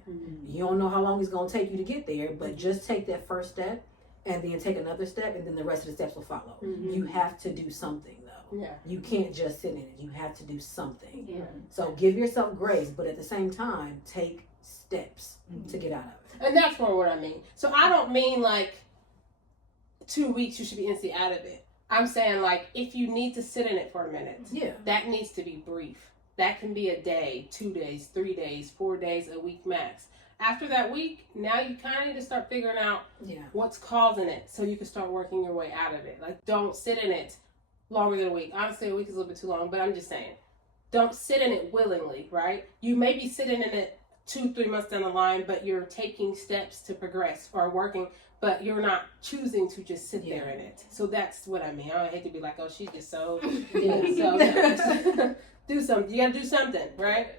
You don't know how long it's going to take you to get there, but just take that first step, and then take another step, and then the rest of the steps will follow. You have to do something, though. Yeah. You can't just sit in it. You have to do something. Yeah. So give yourself grace, but at the same time, take steps to get out of it. And that's more what I mean. So I don't mean like 2 weeks you should be instantly out of it. I'm saying like if you need to sit in it for a minute, that needs to be brief. That can be a day, 2 days, 3 days, 4 days, a week max. After that week, now you kind of need to start figuring out what's causing it so you can start working your way out of it. Like, don't sit in it longer than a week. Honestly, a week is a little bit too long, but I'm just saying, don't sit in it willingly, right? You may be sitting in it 2-3 months down the line, but you're taking steps to progress or working, but you're not choosing to just sit there in it. So that's what I mean. I hate to be like, oh, she's just so, so do something. You got to do something, right?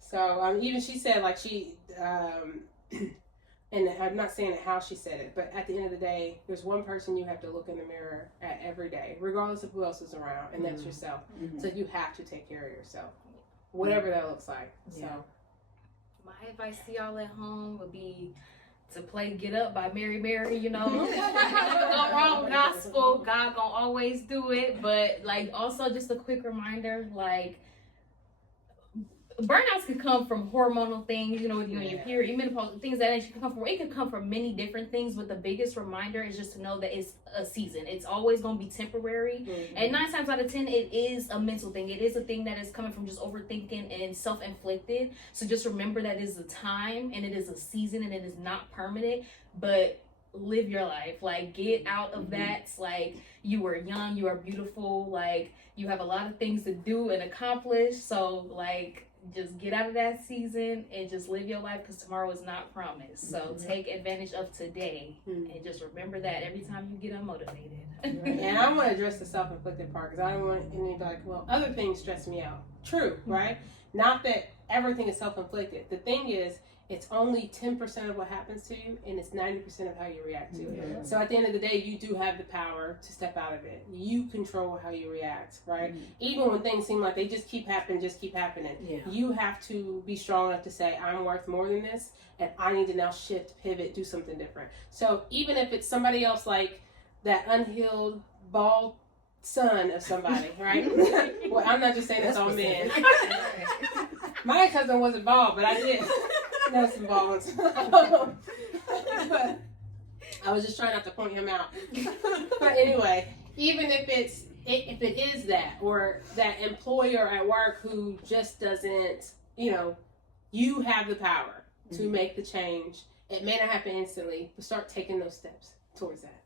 So even she said like she, and I'm not saying how she said it, but at the end of the day, there's one person you have to look in the mirror at every day, regardless of who else is around, and that's yourself. So you have to take care of yourself, whatever that looks like. So my advice to y'all at home would be to play Get Up by Mary Mary, Go wrong with gospel. God gonna always do it. But like also just a quick reminder, like burnouts can come from hormonal things, with you and your period, menopause, things that it can come from many different things, but the biggest reminder is just to know that it's a season. It's always going to be temporary. And 9 times out of 10, it is a mental thing. It is a thing that is coming from just overthinking and self-inflicted. So just remember that it is a time and it is a season and it is not permanent, but live your life. Like, get out of that. Like, you are young, you are beautiful, like you have a lot of things to do and accomplish. So like, just get out of that season and just live your life, because tomorrow is not promised. So take advantage of today and just remember that every time you get unmotivated. And I want to address the self-inflicted part, because I don't want anybody like, well, other things stress me out. True, right? Not that everything is self-inflicted. The thing is, it's only 10% of what happens to you, and it's 90% of how you react to it. So at the end of the day, you do have the power to step out of it. You control how you react, right? Even when things seem like they just keep happening. You have to be strong enough to say, I'm worth more than this, and I need to now shift, pivot, do something different. So even if it's somebody else, like that unhealed, bald son of somebody, right? Well, I'm not just saying it's all men. My cousin wasn't bald, but I did know some bald ones. But I was just trying not to point him out. But anyway, even if it is that, or that employer at work who just doesn't, you have the power to make the change. It may not happen instantly, but start taking those steps towards that.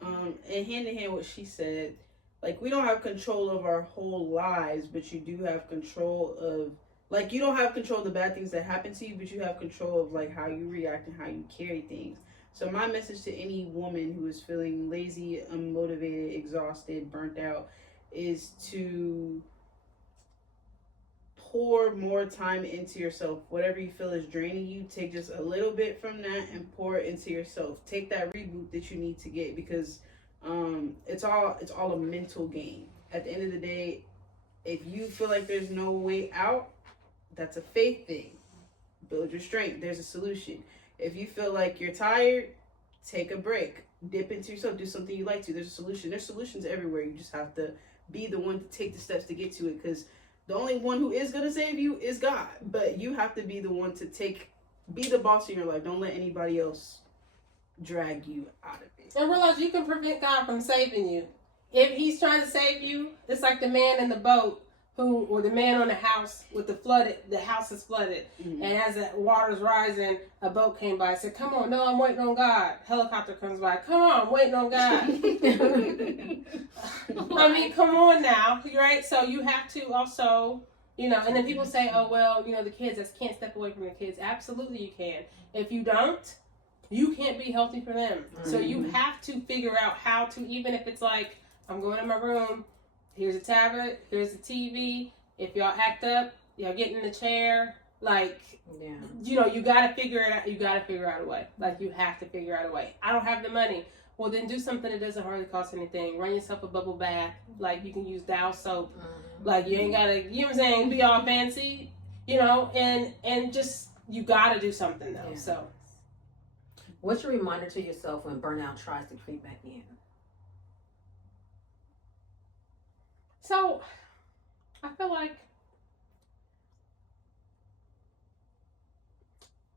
And hand in hand what she said, like, we don't have control of our whole lives, but you do have control of, like, you don't have control of the bad things that happen to you, but you have control of, like, how you react and how you carry things. So my message to any woman who is feeling lazy, unmotivated, exhausted, burnt out, is to pour more time into yourself. Whatever you feel is draining you, take just a little bit from that and pour it into yourself. Take that reboot that you need to get, because it's all a mental game. At the end of the day, if you feel like there's no way out, that's a faith thing. Build your strength. There's a solution. If you feel like you're tired, take a break. Dip into yourself. Do something you like to. There's a solution. There's solutions everywhere. You just have to be the one to take the steps to get to it, because the only one who is going to save you is God. But you have to be the one to be the boss in your life. Don't let anybody else drag you out of it. And realize you can prevent God from saving you. If he's trying to save you, it's like the man in the boat or the man on the house with the house is flooded. Mm-hmm. And as the water's rising, a boat came by and said, come on, no, I'm waiting on God. Helicopter comes by, come on, I'm waiting on God. I mean, come on now, right? So you have to also, and then people say, oh, well, the kids, I can't step away from the kids. Absolutely you can. If you don't, you can't be healthy for them. Mm-hmm. So you have to figure out how to, even if it's like, I'm going in my room, here's a tablet, here's the TV. If y'all act up, y'all get in the chair. Like, you gotta figure it out. You gotta figure out a way. Like, you have to figure out a way. I don't have the money. Well, then do something that doesn't hardly cost anything. Run yourself a bubble bath. Like, you can use Dow soap. Mm-hmm. Like, you ain't gotta, you know what I'm saying, be all fancy, and just, you gotta do something though. Yeah. So, what's your reminder to yourself when burnout tries to creep back in? So, I feel like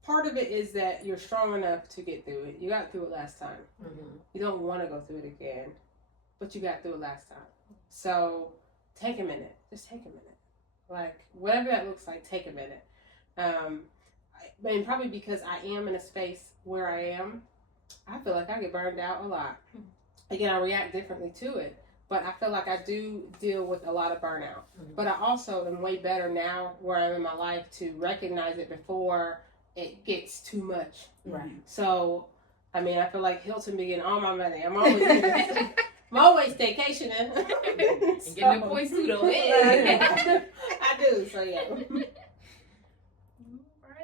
part of it is that you're strong enough to get through it. You got through it last time. Mm-hmm. You don't want to go through it again, but you got through it last time. So, take a minute. Just take a minute. Like, whatever that looks like, take a minute. And probably because I am in a space where I am, I feel like I get burned out a lot. Again, I react differently to it. But I feel like I do deal with a lot of burnout. Mm-hmm. But I also am way better now where I'm in my life to recognize it before it gets too much. Right. So, I mean, I feel like Hilton be getting all my money. I'm always staycationing. And getting the points too, though. I do, so yeah.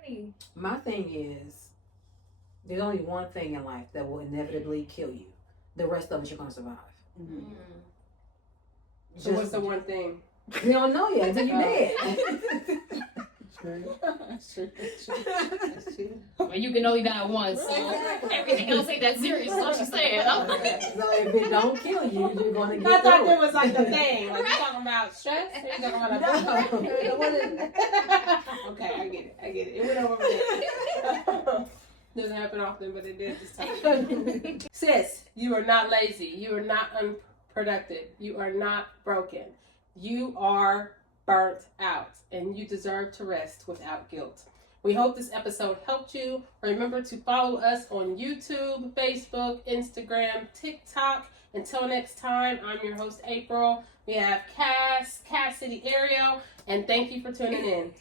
Alrighty. My thing is, there's only one thing in life that will inevitably kill you. The rest of it, you're going to survive. Mm-hmm. So what's the one thing? You don't know yet until you're dead. That's true. Well, you can only die once, so everything else ain't that serious. That's what she's saying. So if it don't kill you, you're going to get I thought there was like the thing. Like, you talking about stress? Or you talking about Okay, I get it. It went over there. Doesn't happen often, but it did this time. Sis, you are not lazy. You are not unproductive. You are not broken. You are burnt out, and you deserve to rest without guilt. We hope this episode helped you. Remember to follow us on YouTube, Facebook, Instagram, TikTok. Until next time, I'm your host, April. We have Cass, Cassidy, Ariel, and thank you for tuning in.